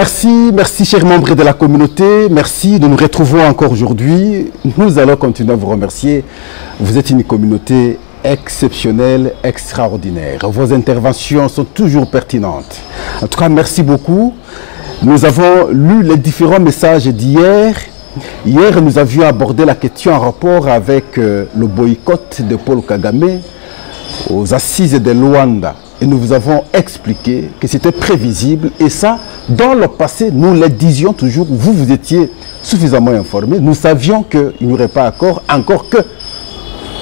Merci chers membres de la communauté, merci de nous retrouver encore aujourd'hui. Nous allons continuer à vous remercier. Vous êtes une communauté exceptionnelle, extraordinaire. Vos interventions sont toujours pertinentes. En tout cas, merci beaucoup. Nous avons lu les différents messages d'hier. Hier, nous avions abordé la question en rapport avec le boycott de Paul Kagame aux assises de Luanda. Et nous vous avons expliqué que c'était prévisible. Et ça, dans le passé, nous le disions toujours, vous étiez suffisamment informés. Nous savions qu'il n'y aurait pas accord, encore que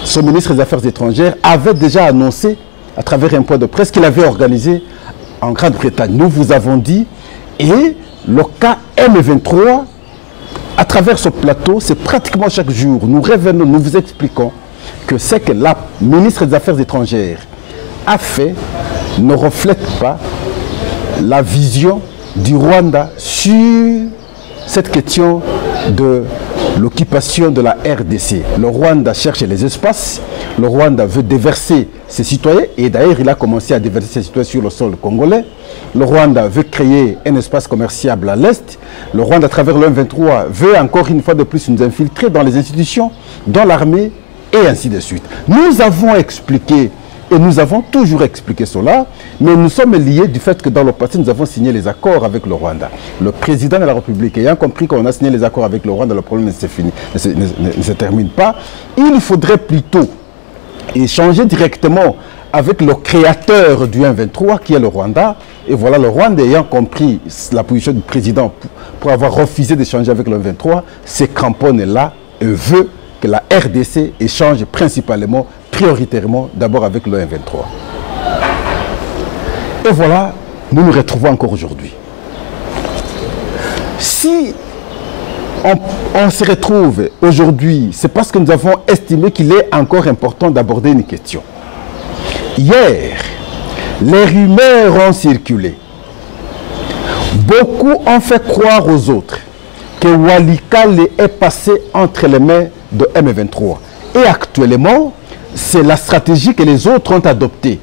ce ministre des Affaires étrangères avait déjà annoncé, à travers un point de presse, qu'il avait organisé en Grande-Bretagne. Nous vous avons dit, et le cas M23, à travers ce plateau, c'est pratiquement chaque jour, nous revenons, nous vous expliquons que c'est que la ministre des Affaires étrangères a fait ne reflète pas la vision du Rwanda sur cette question de l'occupation de la RDC. Le Rwanda cherche les espaces, le Rwanda veut déverser ses citoyens, et d'ailleurs il a commencé à déverser ses citoyens sur le sol congolais. Le Rwanda veut créer un espace commercial à l'Est. Le Rwanda, à travers le M23, veut encore une fois de plus nous infiltrer dans les institutions, dans l'armée, et ainsi de suite. Nous avons expliqué, et nous avons toujours expliqué cela, mais nous sommes liés du fait que dans le passé, nous avons signé les accords avec le Rwanda. Le président de la République ayant compris qu'on a signé les accords avec le Rwanda, le problème ne se termine pas. Il faudrait plutôt échanger directement avec le créateur du M23, qui est le Rwanda. Et voilà, le Rwanda ayant compris la position du président pour avoir refusé d'échanger avec le M23, se cramponne là et veut que la RDC échange principalement, prioritairement, d'abord avec le M23. Et voilà, nous nous retrouvons encore aujourd'hui. Si on se retrouve aujourd'hui, c'est parce que nous avons estimé qu'il est encore important d'aborder une question. Hier, les rumeurs ont circulé. Beaucoup ont fait croire aux autres que Walikale est passé entre les mains de M23. Et actuellement, c'est la stratégie que les autres ont adoptée.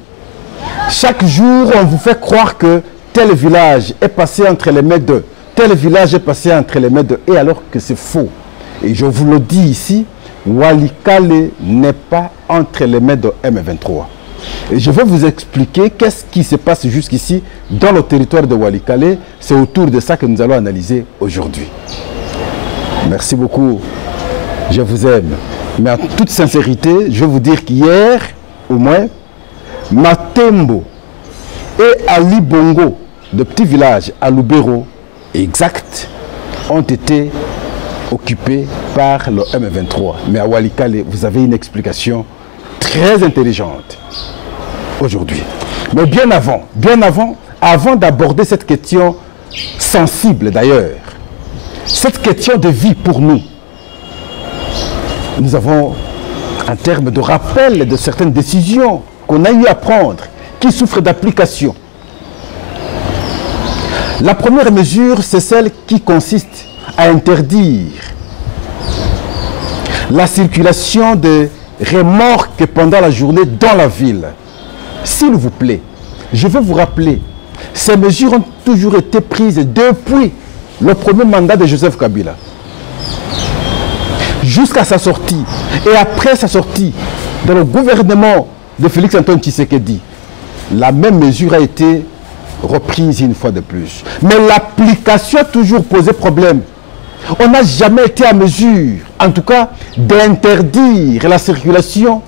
Chaque jour, on vous fait croire que tel village est passé entre les mains de, tel village est passé entre les mains de, et alors que c'est faux. Et je vous le dis ici, Walikale n'est pas entre les mains de M23. Et je vais vous expliquer qu'est-ce qui se passe jusqu'ici dans le territoire de Walikale. C'est autour de ça que nous allons analyser aujourd'hui. Merci beaucoup. Je vous aime. Mais en toute sincérité, je vais vous dire qu'hier, au moins, Matembo et Ali Bongo, de petits villages à Lubero, exact, ont été occupés par le M23. Mais à Walikale, vous avez une explication très intelligente aujourd'hui. Mais bien avant d'aborder cette question sensible d'ailleurs, cette question de vie pour nous, nous avons, en termes de rappel de certaines décisions qu'on a eu à prendre, qui souffrent d'application. La première mesure, c'est celle qui consiste à interdire la circulation de remorques pendant la journée dans la ville. S'il vous plaît, je veux vous rappeler, ces mesures ont toujours été prises depuis le premier mandat de Joseph Kabila. Jusqu'à sa sortie, et après sa sortie, dans le gouvernement de Félix-Antoine Tshisekedi, la même mesure a été reprise une fois de plus. Mais l'application a toujours posé problème. On n'a jamais été à mesure, en tout cas, d'interdire la circulation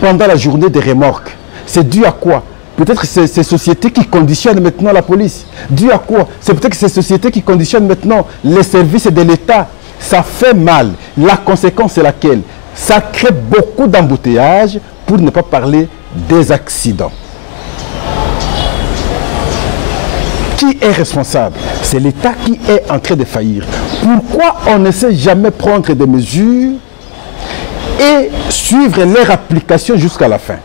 pendant la journée des remorques. C'est dû à quoi? Peut-être que ces sociétés qui conditionnent maintenant la police. Dû à quoi? C'est peut-être que ces sociétés qui conditionnent maintenant les services de l'État. Ça fait mal. La conséquence est laquelle? Ça crée beaucoup d'embouteillages, pour ne pas parler des accidents. Qui est responsable? C'est l'État qui est en train de faillir. Pourquoi on ne sait jamais prendre des mesures et suivre leur application jusqu'à la fin?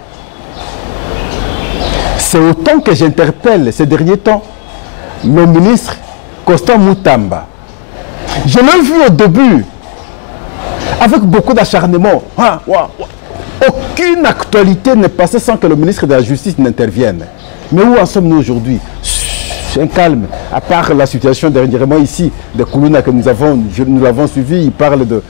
C'est autant que j'interpelle ces derniers temps le ministre Constant Mutamba. Je l'ai vu au début, avec beaucoup d'acharnement. Aucune actualité n'est passée sans que le ministre de la Justice n'intervienne. Mais où en sommes-nous aujourd'hui? un calme, à part la situation dernièrement ici, de Koulouna que nous l'avons suivi, il parle de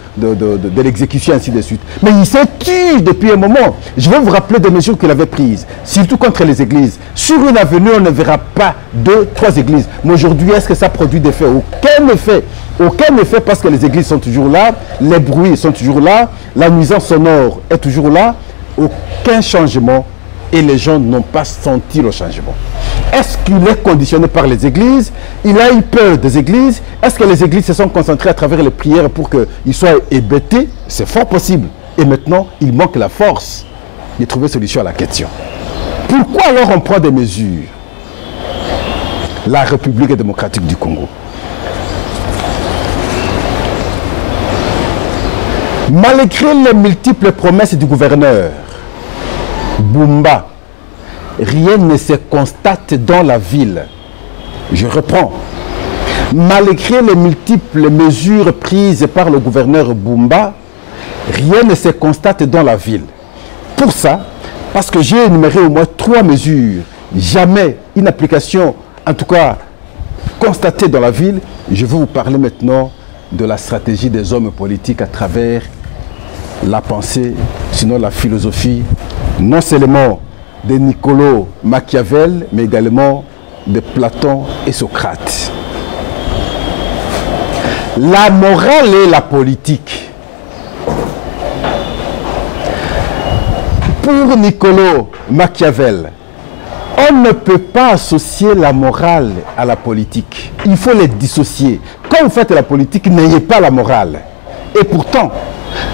l'exécution, ainsi de suite. Mais il s'est tué depuis un moment. Je vais vous rappeler des mesures qu'il avait prises, surtout contre les églises. Sur une avenue, on ne verra pas 2, 3 églises. Mais aujourd'hui, est-ce que ça produit des faits? Aucun effet. Aucun effet parce que les églises sont toujours là, les bruits sont toujours là, la nuisance sonore est toujours là. Aucun changement et les gens n'ont pas senti le changement. Est-ce qu'il est conditionné par les églises? Il a eu peur des églises? Est-ce que les églises se sont concentrées à travers les prières pour qu'ils soient hébétés? C'est fort possible. Et maintenant, il manque la force de trouver solution à la question. Pourquoi alors on prend des mesures? La République démocratique du Congo. Malgré les multiples promesses du gouverneur Bumba, rien ne se constate dans la ville. Je reprends. Malgré les multiples mesures prises par le gouverneur Bumba, rien ne se constate dans la ville. Pour ça, parce que j'ai énuméré au moins 3 mesures, jamais une application, en tout cas constatée dans la ville, je vais vous parler maintenant de la stratégie des hommes politiques à travers la pensée, sinon la philosophie, non seulement de Niccolò Machiavel, mais également de Platon et Socrate. La morale et la politique. Pour Niccolò Machiavel, on ne peut pas associer la morale à la politique. Il faut les dissocier. Quand vous faites la politique, n'ayez pas la morale. Et pourtant,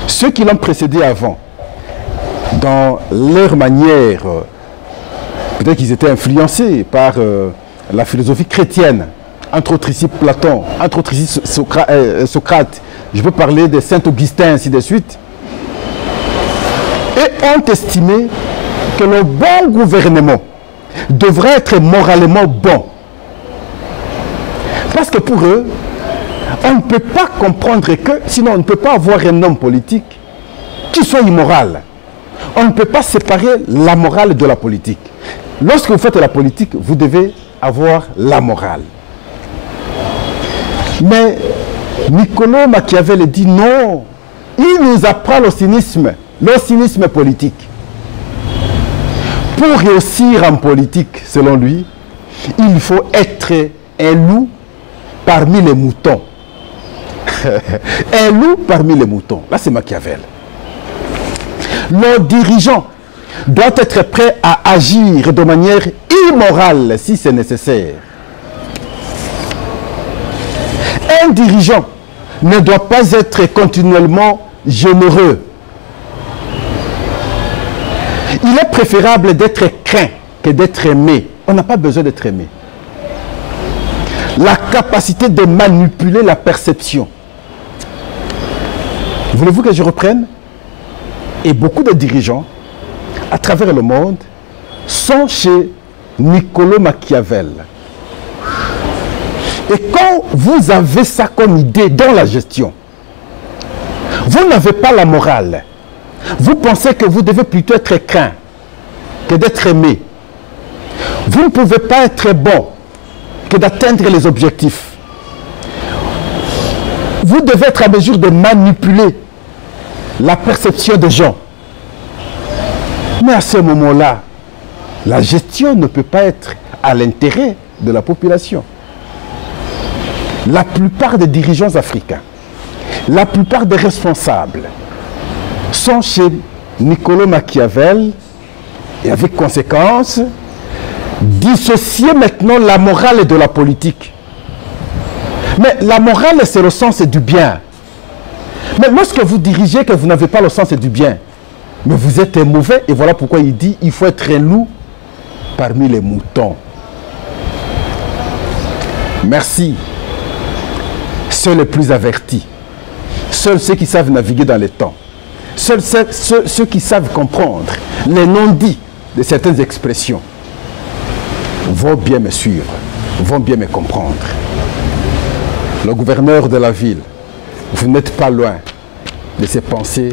ceux qui l'ont précédé avant, dans leur manière, peut-être qu'ils étaient influencés par la philosophie chrétienne, entre autres ici Platon, entre autres ici Socrate, je peux parler de Saint-Augustin, ainsi de suite, et ont estimé que le bon gouvernement devrait être moralement bon. Parce que pour eux, on ne peut pas comprendre que, sinon on ne peut pas avoir un homme politique qui soit immoral. On ne peut pas séparer la morale de la politique. Lorsque vous faites la politique, vous devez avoir la morale. Mais Niccolò Machiavel dit non, il nous apprend le cynisme politique. Pour réussir en politique, selon lui, il faut être un loup parmi les moutons. Un loup parmi les moutons. Là, c'est Machiavel. Le dirigeant doit être prêt à agir de manière immorale si c'est nécessaire. Un dirigeant ne doit pas être continuellement généreux. Il est préférable d'être craint que d'être aimé. On n'a pas besoin d'être aimé. La capacité de manipuler la perception. Voulez-vous que je reprenne? Et beaucoup de dirigeants à travers le monde sont chez Niccolò Machiavel. Et quand vous avez ça comme idée dans la gestion, vous n'avez pas la morale. Vous pensez que vous devez plutôt être craint que d'être aimé. Vous ne pouvez pas être bon que d'atteindre les objectifs. Vous devez être à mesure de manipuler la perception des gens. Mais à ce moment-là, la gestion ne peut pas être à l'intérêt de la population. La plupart des dirigeants africains, la plupart des responsables sont chez Niccolò Machiavel et avec conséquence, dissocier maintenant la morale de la politique. Mais la morale, c'est le sens du bien. Mais lorsque vous dirigez que vous n'avez pas le sens du bien, mais vous êtes mauvais, et voilà pourquoi il dit il faut être un loup parmi les moutons. Merci. Seuls les plus avertis, seuls ceux qui savent naviguer dans les temps, seuls ceux qui savent comprendre les non-dits de certaines expressions vont bien me suivre, vont bien me comprendre. Le gouverneur de la ville, vous n'êtes pas loin de ces pensées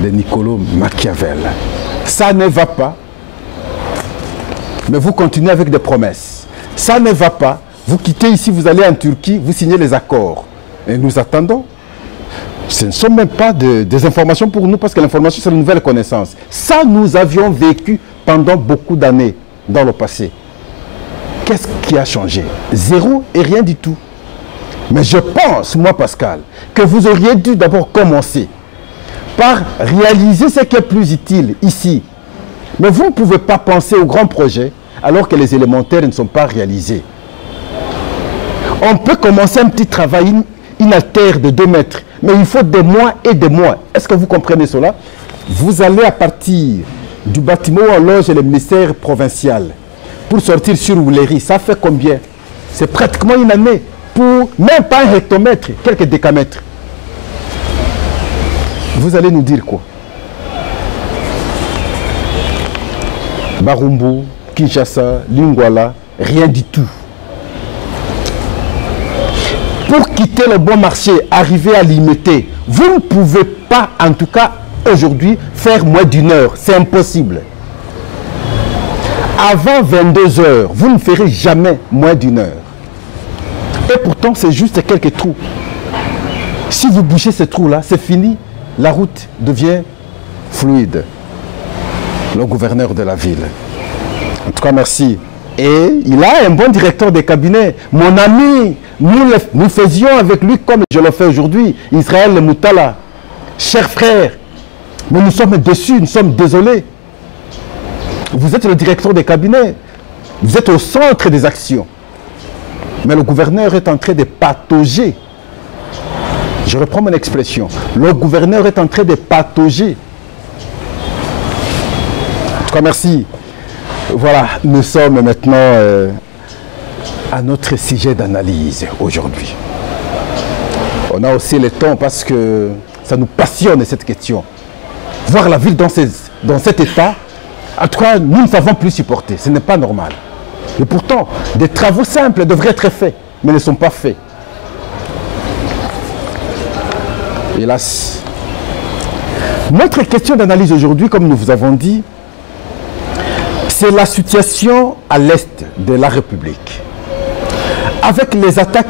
de Niccolò Machiavel. Ça ne va pas, mais vous continuez avec des promesses. Ça ne va pas. Vous quittez ici, vous allez en Turquie, vous signez les accords. Et nous attendons. Ce ne sont même pas des informations pour nous, parce que l'information, c'est une nouvelle connaissance. Ça, nous avions vécu pendant beaucoup d'années dans le passé. Qu'est-ce qui a changé? Zéro et rien du tout. Mais je pense, moi, Pascal, que vous auriez dû d'abord commencer par réaliser ce qui est plus utile ici. Mais vous ne pouvez pas penser aux grands projets alors que les élémentaires ne sont pas réalisés. On peut commencer un petit travail, une artère de 2 mètres, mais il faut des mois et des mois. Est-ce que vous comprenez cela? Vous allez à partir du bâtiment où on loge le ministère provincial pour sortir sur Ouléry. Ça fait combien? C'est pratiquement une année pour même pas 1 hectomètre, quelques décamètres. Vous allez nous dire quoi? Barumbu, Kinshasa, Lingwala, rien du tout. Pour quitter le bon marché, arriver à Limité, vous ne pouvez pas, en tout cas aujourd'hui, faire moins d'1 heure. C'est impossible. Avant 22 heures, vous ne ferez jamais moins d'1 heure. Et pourtant, c'est juste quelques trous. Si vous bouchez ces trous-là, c'est fini. La route devient fluide. Le gouverneur de la ville. En tout cas, merci. Et il a un bon directeur de cabinet. Mon ami, nous faisions avec lui comme je le fais aujourd'hui. Israël Moutala. Cher frère, mais nous sommes déçus, nous sommes désolés. Vous êtes le directeur de cabinet. Vous êtes au centre des actions. Mais le gouverneur est en train de patauger. Je reprends mon expression. Le gouverneur est en train de patauger. En tout cas, merci. Voilà, nous sommes maintenant à notre sujet d'analyse aujourd'hui. On a aussi le temps parce que ça nous passionne cette question. Voir la ville dans cet état, en tout cas, nous ne savons plus supporter. Ce n'est pas normal. Et pourtant, des travaux simples devraient être faits, mais ne sont pas faits. Hélas. Notre question d'analyse aujourd'hui, comme nous vous avons dit, c'est la situation à l'est de la République. Avec les attaques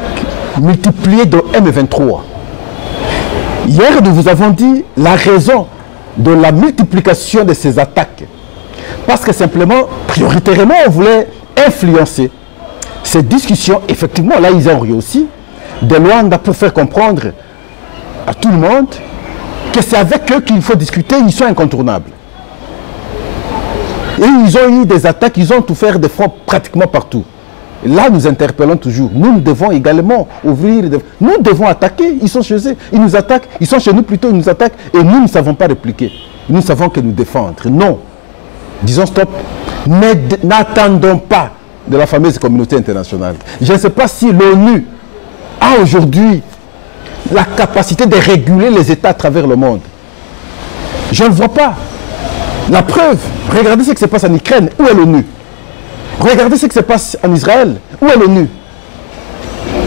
multipliées de M23. Hier, nous vous avons dit la raison de la multiplication de ces attaques. Parce que simplement, prioritairement, on voulait influencer ces discussions. Effectivement, là, ils ont réussi de Luanda pour faire comprendre à tout le monde que c'est avec eux qu'il faut discuter, ils sont incontournables. Et ils ont eu des attaques, ils ont tout fait de front pratiquement partout. Et là, nous interpellons toujours. Nous devons également ouvrir, nous devons attaquer, ils sont chez eux, ils nous attaquent, ils sont chez nous plutôt, ils nous attaquent, et nous ne savons pas répliquer. Nous ne savons que nous défendre. Non. Disons stop. N'attendons pas de la fameuse communauté internationale. Je ne sais pas si l'ONU a aujourd'hui la capacité de réguler les États à travers le monde. Je ne vois pas. La preuve, regardez ce qui se passe en Ukraine. Où est l'ONU? Regardez ce qui se passe en Israël. Où est l'ONU?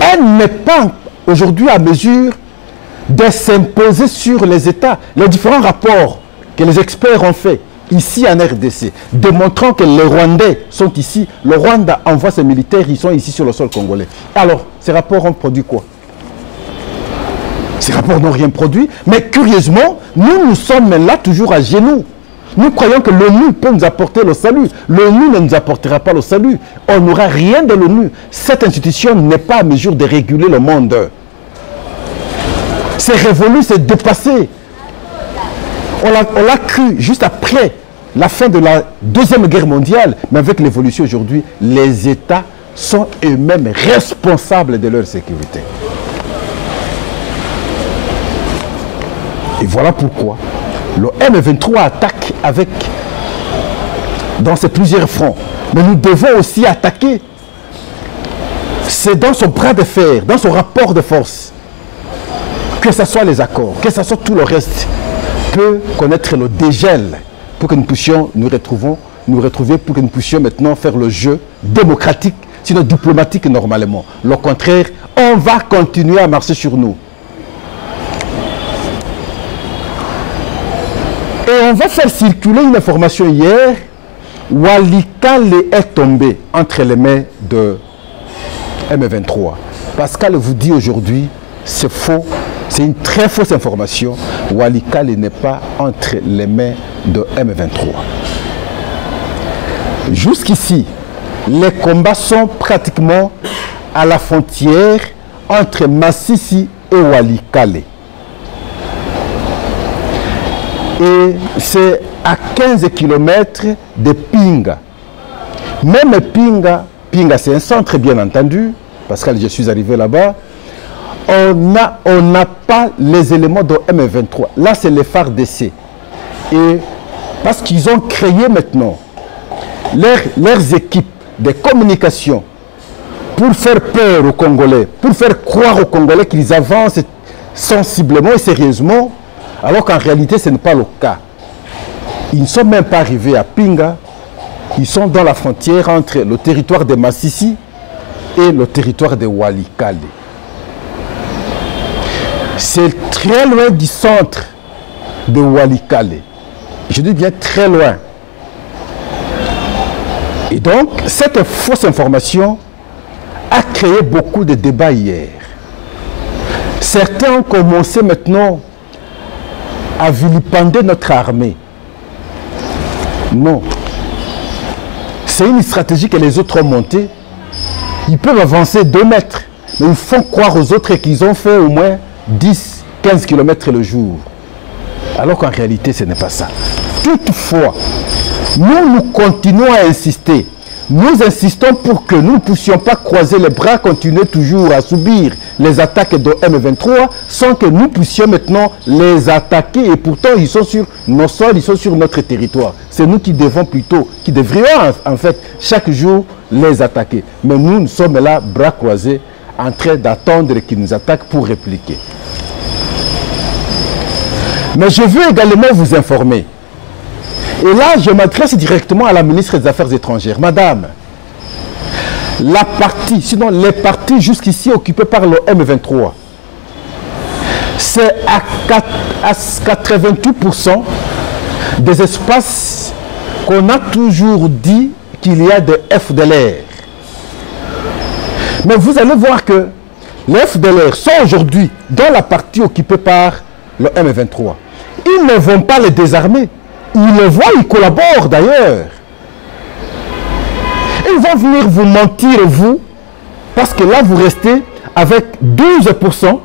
Elle n'est pas aujourd'hui à mesure de s'imposer sur les États. Les différents rapports que les experts ont faits ici en RDC, démontrant que les Rwandais sont ici. Le Rwanda envoie ses militaires, ils sont ici sur le sol congolais. Alors, ces rapports ont produit quoi? Ces rapports n'ont rien produit, mais curieusement, nous sommes là toujours à genoux. Nous croyons que l'ONU peut nous apporter le salut. L'ONU ne nous apportera pas le salut. On n'aura rien de l'ONU. Cette institution n'est pas à mesure de réguler le monde. C'est révolu, c'est dépassé. On l'a cru juste après la fin de la Deuxième Guerre mondiale. Mais avec l'évolution aujourd'hui, les États sont eux-mêmes responsables de leur sécurité. Et voilà pourquoi le M23 attaque dans ces plusieurs fronts. Mais nous devons aussi attaquer. C'est dans son bras de fer, dans son rapport de force, que ce soit les accords, que ce soit tout le reste, peut connaître le dégel pour que nous puissions nous retrouver, pour que nous puissions maintenant faire le jeu démocratique, sinon diplomatique normalement. Le contraire, on va continuer à marcher sur nous. Et on va faire circuler une information hier. Walikale est tombé entre les mains de M23. Pascal vous dit aujourd'hui, c'est faux, c'est une très fausse information. Walikale n'est pas entre les mains de M23. Jusqu'ici, les combats sont pratiquement à la frontière entre Massissi et Walikale. Et c'est à 15 km de Pinga. Même Pinga c'est un centre bien entendu, parce que je suis arrivé là-bas, on n'a pas les éléments de M23. Là, c'est les FARDC. Et parce qu'ils ont créé maintenant leurs équipes de communication pour faire peur aux Congolais, pour faire croire aux Congolais qu'ils avancent sensiblement et sérieusement, alors qu'en réalité, ce n'est pas le cas. Ils ne sont même pas arrivés à Pinga. Ils sont dans la frontière entre le territoire de Massissi et le territoire de Walikale. C'est très loin du centre de Walikale. Je dis bien très loin. Et donc, cette fausse information a créé beaucoup de débats hier. Certains ont commencé maintenant à vilipender notre armée. Non. C'est une stratégie que les autres ont montée. Ils peuvent avancer 2 mètres, mais ils font croire aux autres qu'ils ont fait au moins 10, 15 km le jour. Alors qu'en réalité, ce n'est pas ça. Toutefois, nous continuons à insister. Nous insistons pour que nous ne puissions pas croiser les bras, continuer toujours à subir les attaques de M23 sans que nous puissions maintenant les attaquer. Et pourtant, ils sont sur nos sols, ils sont sur notre territoire. C'est nous qui devrions en fait chaque jour les attaquer. Mais nous sommes là, bras croisés, en train d'attendre qu'ils nous attaquent pour répliquer. Mais je veux également vous informer. Et là, je m'adresse directement à la ministre des Affaires étrangères. Madame, la partie, sinon les parties jusqu'ici occupées par le M23, c'est à 88% des espaces qu'on a toujours dit qu'il y a des FDLR. Mais vous allez voir que les FDLR sont aujourd'hui dans la partie occupée par le M23. Ils ne vont pas les désarmer. Ils le voient, ils collaborent d'ailleurs. Ils vont venir vous mentir, vous, parce que là, vous restez avec 12%.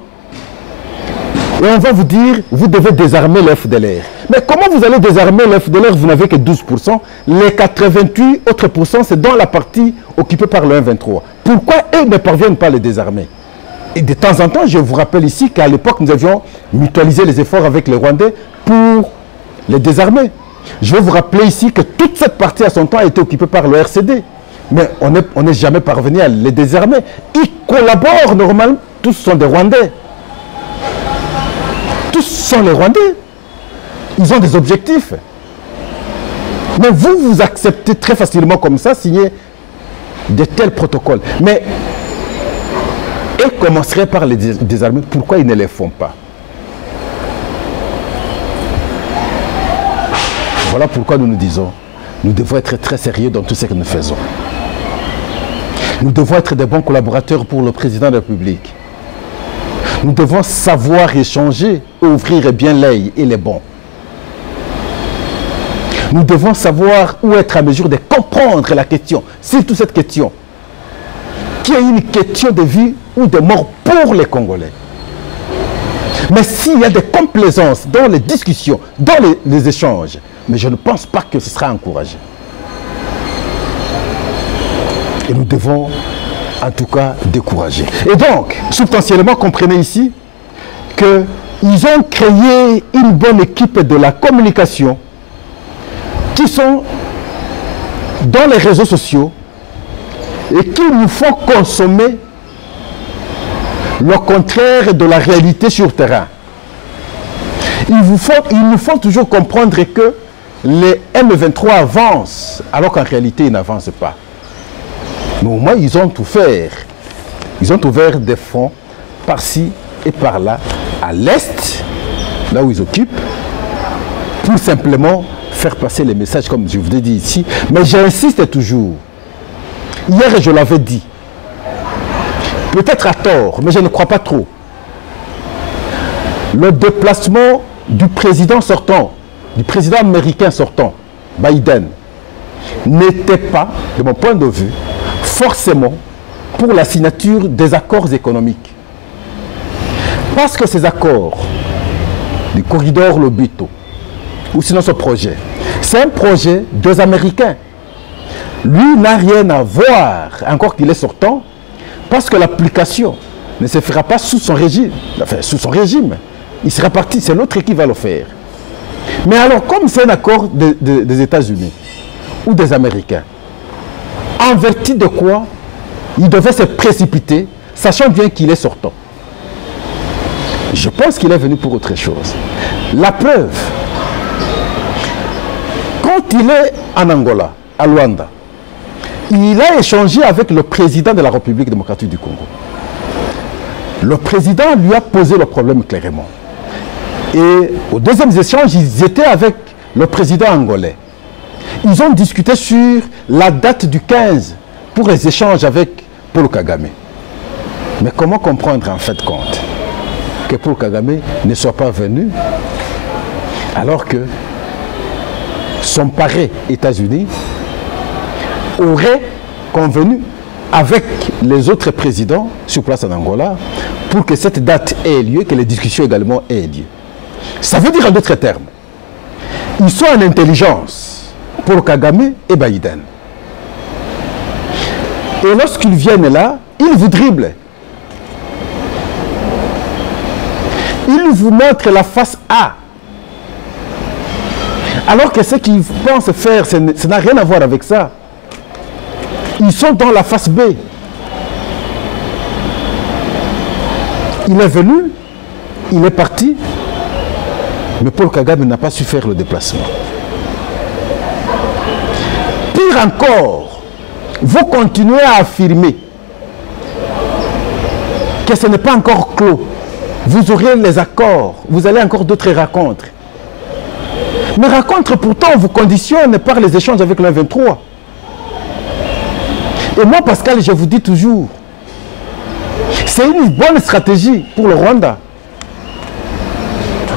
Et on va vous dire, vous devez désarmer le FDLR. Mais comment vous allez désarmer le FDLR, vous n'avez que 12%. Les 88 autres pourcents, c'est dans la partie occupée par le M23. Pourquoi eux ne parviennent pas à les désarmer? Et de temps en temps, je vous rappelle ici qu'à l'époque, nous avions mutualisé les efforts avec les Rwandais pour les désarmer. Je vais vous rappeler ici que toute cette partie à son temps a été occupée par le RCD. Mais on n'est jamais parvenu à les désarmer. Ils collaborent normalement. Tous sont des Rwandais. Tous sont les Rwandais. Ils ont des objectifs. Mais vous acceptez très facilement comme ça, signer de tels protocoles. Mais ils commenceraient par les désarmer. Pourquoi ils ne les font pas? Voilà pourquoi nous nous disons, nous devons être très sérieux dans tout ce que nous faisons. Nous devons être des bons collaborateurs pour le président de la République. Nous devons savoir échanger, ouvrir bien l'œil et les bons. Nous devons savoir où être à mesure de comprendre la question, surtout cette question, qui est une question de vie ou de mort pour les Congolais. Mais s'il y a des complaisances dans les discussions, dans les échanges, mais je ne pense pas que ce sera encouragé. Et nous devons en tout cas décourager. Et donc, substantiellement, comprenez ici qu'ils ont créé une bonne équipe de la communication qui sont dans les réseaux sociaux et qui nous font consommer le contraire de la réalité sur terrain. Ils nous font toujours comprendre que les M23 avancent, alors qu'en réalité, ils n'avancent pas. Mais au moins, ils ont tout fait. Ils ont ouvert des fronts par-ci et par-là, à l'est, là où ils occupent, pour simplement faire passer les messages, comme je vous l'ai dit ici. Mais j'insiste toujours. Hier, je l'avais dit. peut-être à tort, mais je ne crois pas trop. Le déplacement du président sortant, du président américain sortant, Biden, n'était pas, de mon point de vue, forcément pour la signature des accords économiques. Parce que ces accords, du corridor Lobito, ou sinon ce projet, c'est un projet des Américains. Lui n'a rien à voir, encore qu'il est sortant, parce que l'application ne se fera pas sous son régime. Enfin, sous son régime. Il sera parti, c'est l'autre qui va le faire. Mais alors, comme c'est un accord des États-Unis ou des Américains, en vertu de quoi il devait se précipiter, sachant bien qu'il est sortant. Je pense qu'il est venu pour autre chose. La preuve, quand il est en Angola, à Luanda, il a échangé avec le président de la République démocratique du Congo. Le président lui a posé le problème clairement. Et au deuxième échange, ils étaient avec le président angolais. Ils ont discuté sur la date du 15 pour les échanges avec Paul Kagame. Mais comment comprendre en fait compte que Paul Kagame ne soit pas venu alors que son parrain États-Unis aurait convenu avec les autres présidents sur place en Angola pour que cette date ait lieu, que les discussions également aient lieu. Ça veut dire en d'autres termes, ils sont en intelligence pour Kagame et Biden. Et lorsqu'ils viennent là, ils vous dribblent. Ils vous montrent la face A. Alors que ce qu'ils pensent faire, ça n'a rien à voir avec ça. Ils sont dans la face B. Il est venu, il est parti, mais Paul Kagame n'a pas su faire le déplacement. Pire encore, vous continuez à affirmer que ce n'est pas encore clos. Vous aurez les accords, vous allez encore d'autres rencontres. Mais rencontres pourtant vous conditionnent par les échanges avec le 23. Et moi, Pascal, je vous dis toujours, c'est une bonne stratégie pour le Rwanda.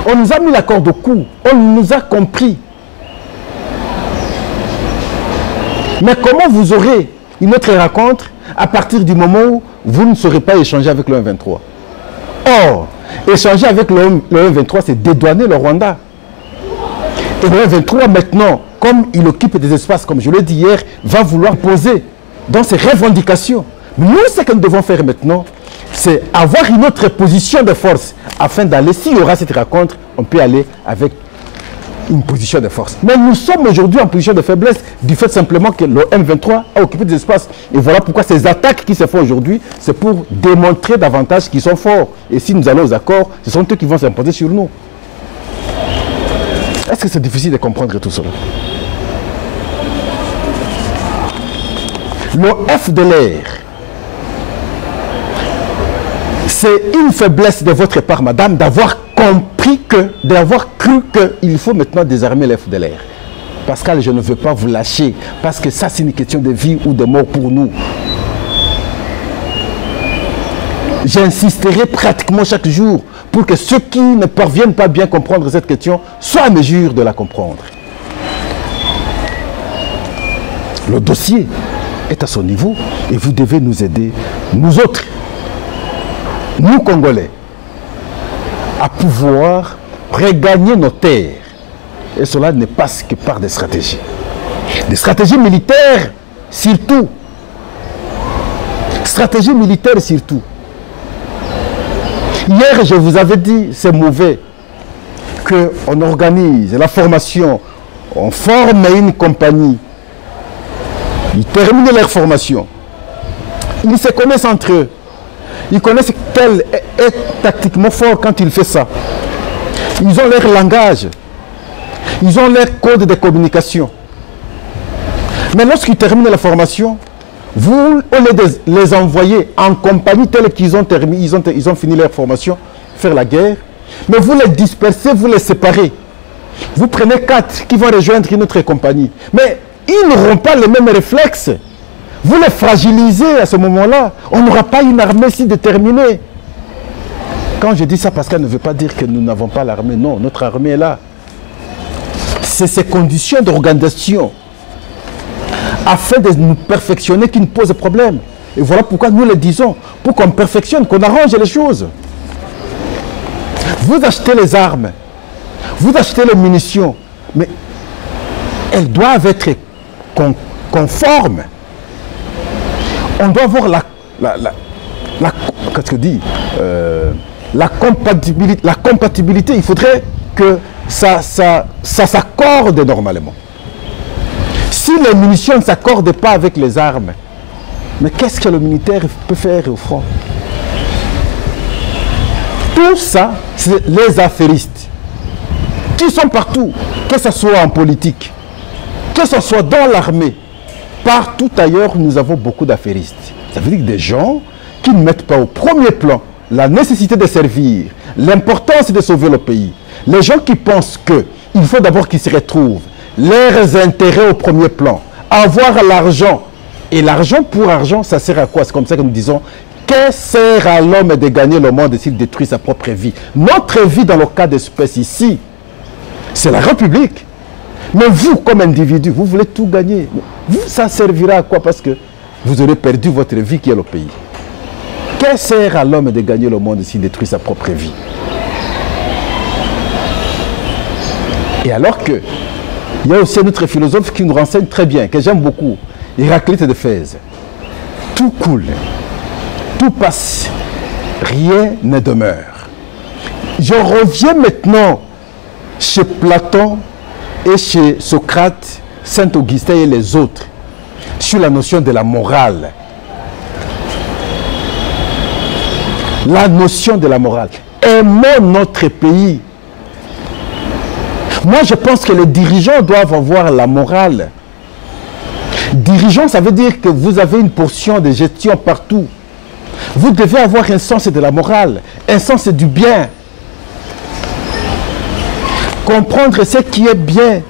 On nous a mis la corde au cou, on nous a compris. Mais comment vous aurez une autre rencontre à partir du moment où vous ne saurez pas échanger avec le 23? Or, échanger avec le 23, c'est dédouaner le Rwanda. Et le 23, maintenant, comme il occupe des espaces, comme je l'ai dit hier, va vouloir poser dans ses revendications. Nous, ce que nous devons faire maintenant, c'est avoir une autre position de force afin d'aller, s'il y aura cette rencontre, on peut aller avec une position de force. Mais nous sommes aujourd'hui en position de faiblesse du fait simplement que le M23 a occupé des espaces. Et voilà pourquoi ces attaques qui se font aujourd'hui, c'est pour démontrer davantage qu'ils sont forts. Et si nous allons aux accords, ce sont eux qui vont s'imposer sur nous. Est-ce que c'est difficile de comprendre tout cela? Le FDLR, c'est une faiblesse de votre part, madame, d'avoir compris d'avoir cru qu'il faut maintenant désarmer le FDLR. Pascal, je ne veux pas vous lâcher, parce que ça, c'est une question de vie ou de mort pour nous. J'insisterai pratiquement chaque jour pour que ceux qui ne parviennent pas bien comprendre cette question soient à mesure de la comprendre. Le dossier est à son niveau et vous devez nous aider, nous autres, nous Congolais, à pouvoir regagner nos terres. Et cela ne passe que par des stratégies. Des stratégies militaires surtout. Stratégies militaires surtout. Hier, je vous avais dit, c'est mauvais, qu'on organise la formation, on forme une compagnie, ils terminent leur formation, ils se connaissent entre eux, ils connaissent quel est tactiquement fort quand il fait ça. Ils ont leur langage, ils ont leur code de communication. Mais lorsqu'ils terminent la formation, vous, au lieu de les envoyer en compagnie telle qu'ils ont terminé, ils ont fini leur formation, faire la guerre, mais vous les dispersez, vous les séparez. Vous prenez 4 qui vont rejoindre une autre compagnie. Mais ils n'auront pas les mêmes réflexes Vous les fragilisez à ce moment-là. On n'aura pas une armée si déterminée. Quand je dis ça, Pascal ne veut pas dire que nous n'avons pas l'armée. Non, notre armée est là. C'est ces conditions d'organisation afin de nous perfectionner qui nous posent problème. Et voilà pourquoi nous le disons, pour qu'on perfectionne, qu'on arrange les choses. Vous achetez les armes, vous achetez les munitions, mais elles doivent être conformes. On doit avoir qu'est-ce que dit la compatibilité. Il faudrait que ça s'accorde normalement. Si les munitions ne s'accordent pas avec les armes, mais qu'est-ce que le militaire peut faire au front? Tout ça, c'est les affairistes qui sont partout, que ce soit en politique, que ce soit dans l'armée, partout ailleurs, nous avons beaucoup d'affairistes. Ça veut dire que des gens qui ne mettent pas au premier plan la nécessité de servir, l'importance de sauver le pays. Les gens qui pensent qu'il faut d'abord qu'ils se retrouvent leurs intérêts au premier plan, avoir l'argent. Et l'argent pour argent, ça sert à quoi? C'est comme ça que nous disons, que sert à l'homme de gagner le monde s'il détruit sa propre vie? Notre vie dans le cas d'espèce ici, c'est la République. Mais vous, comme individu, vous voulez tout gagner. Vous, ça servira à quoi? Parce que vous aurez perdu votre vie qui est le pays. Que sert à l'homme de gagner le monde s'il détruit sa propre vie? Et alors que, il y a aussi un autre philosophe qui nous renseigne très bien, que j'aime beaucoup, Héraclite d'Éphèse. Tout coule, tout passe, rien ne demeure. Je reviens maintenant chez Platon et chez Socrate, Saint-Augustin et les autres, sur la notion de la morale. La notion de la morale. Aimons notre pays. Moi, je pense que les dirigeants doivent avoir la morale. Dirigeant, ça veut dire que vous avez une portion de gestion partout. Vous devez avoir un sens de la morale, un sens du bien. Comprendre ce qui est bien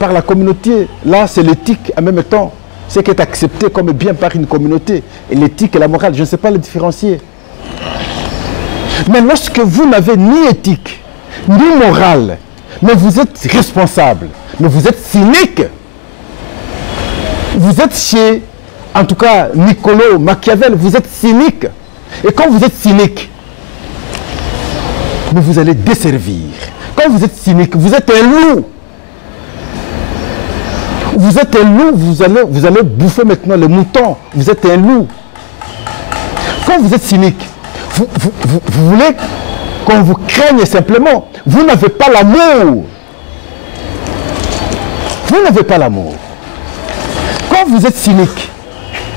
par la communauté. Là, c'est l'éthique en même temps. Ce qui est accepté comme bien par une communauté. Et l'éthique et la morale, je ne sais pas les différencier. Mais lorsque vous n'avez ni éthique, ni morale, mais vous êtes responsable, mais vous êtes cynique, vous êtes chez, en tout cas, Niccolò Machiavel, vous êtes cynique. Et quand vous êtes cynique, mais vous allez desservir. Quand vous êtes cynique, vous êtes un loup. Vous êtes un loup, vous allez bouffer maintenant les moutons. Vous êtes un loup. Quand vous êtes cynique, vous voulez qu'on vous craigne simplement. Vous n'avez pas l'amour. Vous n'avez pas l'amour. Quand vous êtes cynique,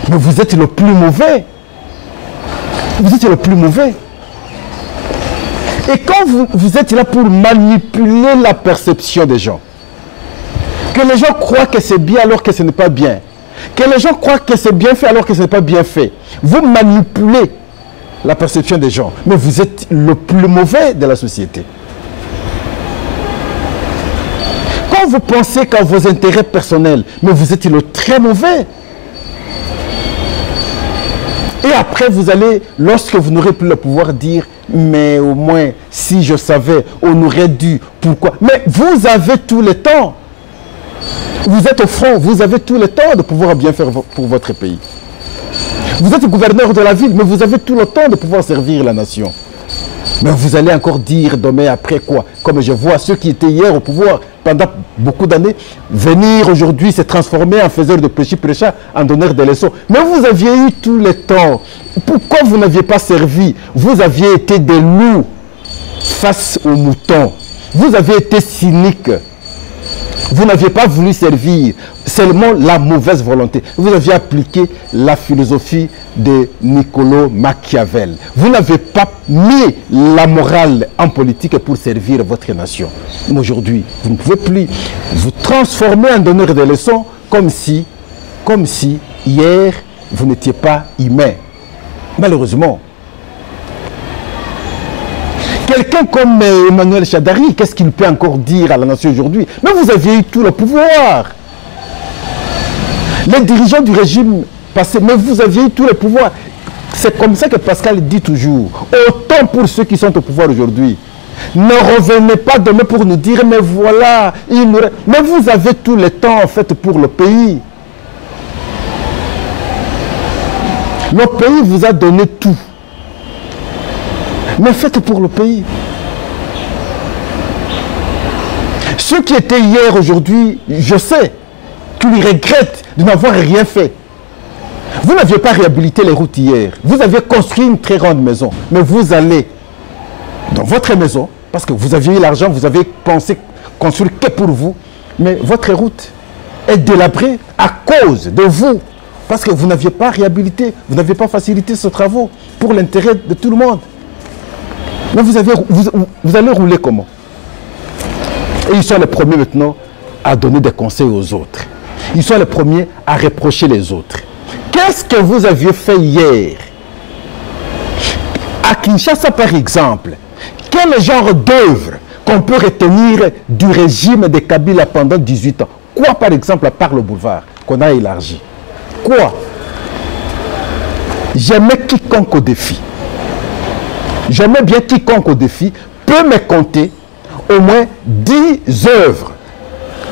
mais vous êtes le plus mauvais. Vous êtes le plus mauvais. Et quand vous êtes là pour manipuler la perception des gens, que les gens croient que c'est bien alors que ce n'est pas bien, que les gens croient que c'est bien fait alors que ce n'est pas bien fait, vous manipulez la perception des gens, mais vous êtes le plus mauvais de la société. Quand vous pensez qu'à vos intérêts personnels, mais vous êtes le très mauvais. Et après, vous allez, lorsque vous n'aurez plus le pouvoir, dire, mais au moins, si je savais, on aurait dû, pourquoi? Mais vous avez tout le temps. Vous êtes au front, vous avez tout le temps de pouvoir bien faire pour votre pays. Vous êtes gouverneur de la ville, mais vous avez tout le temps de pouvoir servir la nation. Mais vous allez encore dire demain après quoi? Comme je vois ceux qui étaient hier au pouvoir pendant beaucoup d'années, venir aujourd'hui se transformer en faiseur de péché, prêchant, en donneur de leçons. Mais vous aviez eu tout le temps. Pourquoi vous n'aviez pas servi? Vous aviez été des loups face aux moutons. Vous aviez été cynique. Vous n'aviez pas voulu servir, seulement la mauvaise volonté. Vous aviez appliqué la philosophie de Niccolò Machiavel. Vous n'avez pas mis la morale en politique pour servir votre nation. Aujourd'hui, vous ne pouvez plus vous transformer en donneur de leçons comme si hier, vous n'étiez pas humain. Malheureusement. Quelqu'un comme Emmanuel Shadari, qu'est-ce qu'il peut encore dire à la nation aujourd'hui? Mais vous aviez eu tout le pouvoir. Les dirigeants du régime passé, mais vous aviez eu tous les pouvoirs. C'est comme ça que Pascal dit toujours. Autant pour ceux qui sont au pouvoir aujourd'hui. Ne revenez pas demain pour nous dire, mais voilà, mais vous avez tout le temps en fait pour le pays. Le pays vous a donné tout. Mais faites pour le pays. Ceux qui étaient hier, aujourd'hui, je sais qu'ils regrettent de n'avoir rien fait. Vous n'aviez pas réhabilité les routes hier. Vous aviez construit une très grande maison. Mais vous allez dans votre maison, parce que vous aviez eu l'argent, vous avez pensé construire que pour vous. Mais votre route est délabrée à cause de vous. Parce que vous n'aviez pas réhabilité, vous n'aviez pas facilité ce travaux pour l'intérêt de tout le monde. Mais vous allez rouler comment? Et ils sont les premiers maintenant à donner des conseils aux autres. Ils sont les premiers à reprocher les autres. Qu'est-ce que vous aviez fait hier? À Kinshasa, par exemple, quel genre d'œuvre qu'on peut retenir du régime de Kabila pendant 18 ans? Quoi, par exemple, à part le boulevard qu'on a élargi? Quoi? Jamais quiconque au défi. Jamais bien quiconque au défi peut me compter au moins 10 œuvres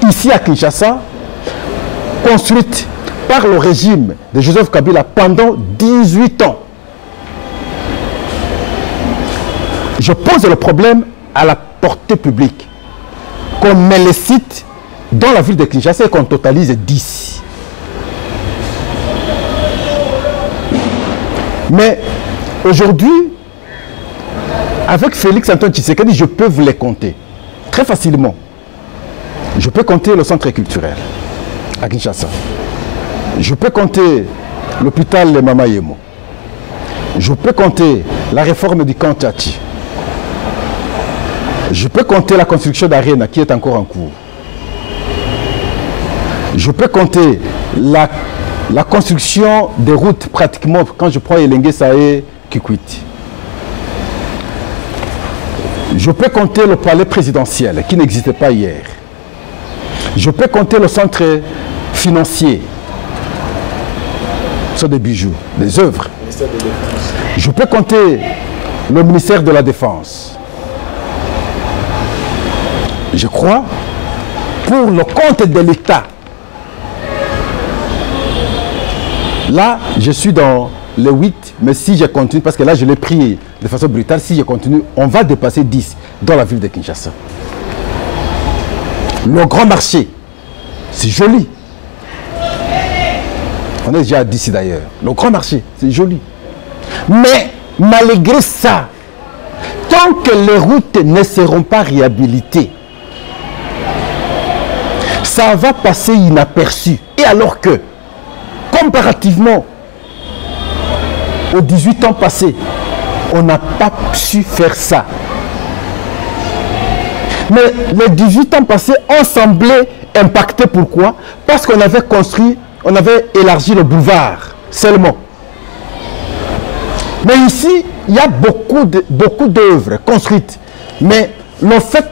ici à Kinshasa construites par le régime de Joseph Kabila pendant 18 ans. Je pose le problème à la portée publique. Qu'on met les sites dans la ville de Kinshasa et qu'on totalise 10. Mais aujourd'hui, avec Félix Antoine Tshisekedi, je peux vous les compter très facilement. Je peux compter le centre culturel à Kinshasa. Je peux compter l'hôpital de Mama Yemo. Je peux compter la réforme du camp Tchachi. Je peux compter la construction d'Arena qui est encore en cours. Je peux compter la construction des routes pratiquement quand je prends Elengue Sae Kikwiti. Je peux compter le palais présidentiel qui n'existait pas hier. Je peux compter le centre financier. Ce sont des bijoux, des œuvres. Je peux compter le ministère de la Défense. Je crois, pour le compte de l'État, là, je suis dans le 8, mais si je continue, parce que là, je l'ai pris de façon brutale, si je continue, on va dépasser 10 dans la ville de Kinshasa. Le grand marché, c'est joli. On est déjà à 10 d'ailleurs. Le grand marché, c'est joli. Mais, malgré ça, tant que les routes ne seront pas réhabilitées, ça va passer inaperçu. Et alors que, comparativement aux 18 ans passés, on n'a pas su faire ça. Mais les 18 ans passés ont semblé impactés. Pourquoi? Parce qu'on avait construit, on avait élargi le boulevard seulement. Mais ici, il y a beaucoup d'œuvres construites. Mais le fait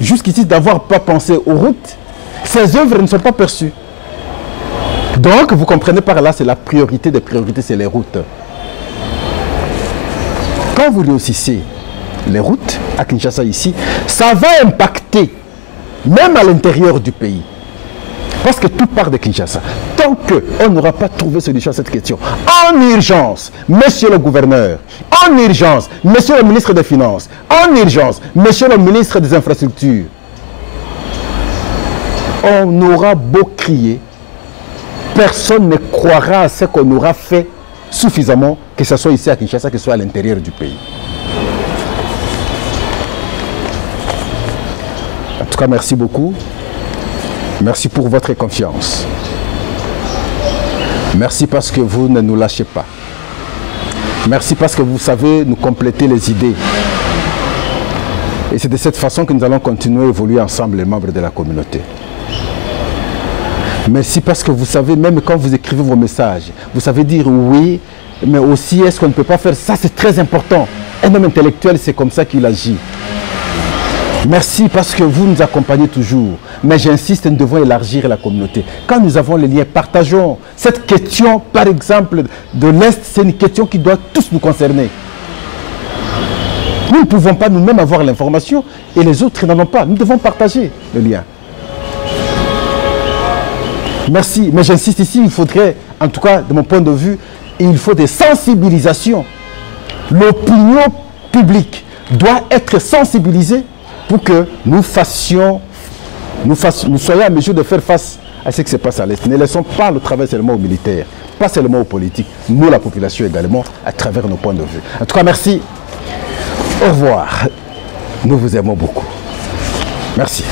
jusqu'ici d'avoir pas pensé aux routes, ces œuvres ne sont pas perçues. Donc, vous comprenez par là, c'est la priorité des priorités, c'est les routes. Quand vous réussissez les routes à Kinshasa ici, ça va impacter même à l'intérieur du pays. Parce que tout part de Kinshasa. Tant qu'on n'aura pas trouvé solution à cette question, en urgence, monsieur le gouverneur, en urgence, monsieur le ministre des Finances, en urgence, monsieur le ministre des Infrastructures, on aura beau crier, personne ne croira à ce qu'on aura fait suffisamment, que ce soit ici à Kinshasa, que ce soit à l'intérieur du pays. En tout cas, merci beaucoup. Merci pour votre confiance. Merci parce que vous ne nous lâchez pas. Merci parce que vous savez nous compléter les idées. Et c'est de cette façon que nous allons continuer à évoluer ensemble, les membres de la communauté. Merci parce que vous savez, même quand vous écrivez vos messages, vous savez dire oui, mais aussi est-ce qu'on ne peut pas faire ça, c'est très important. Un homme intellectuel, c'est comme ça qu'il agit. Merci parce que vous nous accompagnez toujours. Mais j'insiste, nous devons élargir la communauté. Quand nous avons les liens, partageons. Cette question, par exemple, de l'Est, c'est une question qui doit tous nous concerner. Nous ne pouvons pas nous-mêmes avoir l'information et les autres n'en ont pas. Nous devons partager le lien. Merci. Mais j'insiste ici, il faudrait, en tout cas de mon point de vue, il faut des sensibilisations. L'opinion publique doit être sensibilisée pour que nous soyons à mesure de faire face à ce qui se passe à l'Est. Ne laissons pas le travail seulement aux militaires, pas seulement aux politiques, nous la population également, à travers nos points de vue. En tout cas, merci. Au revoir. Nous vous aimons beaucoup. Merci.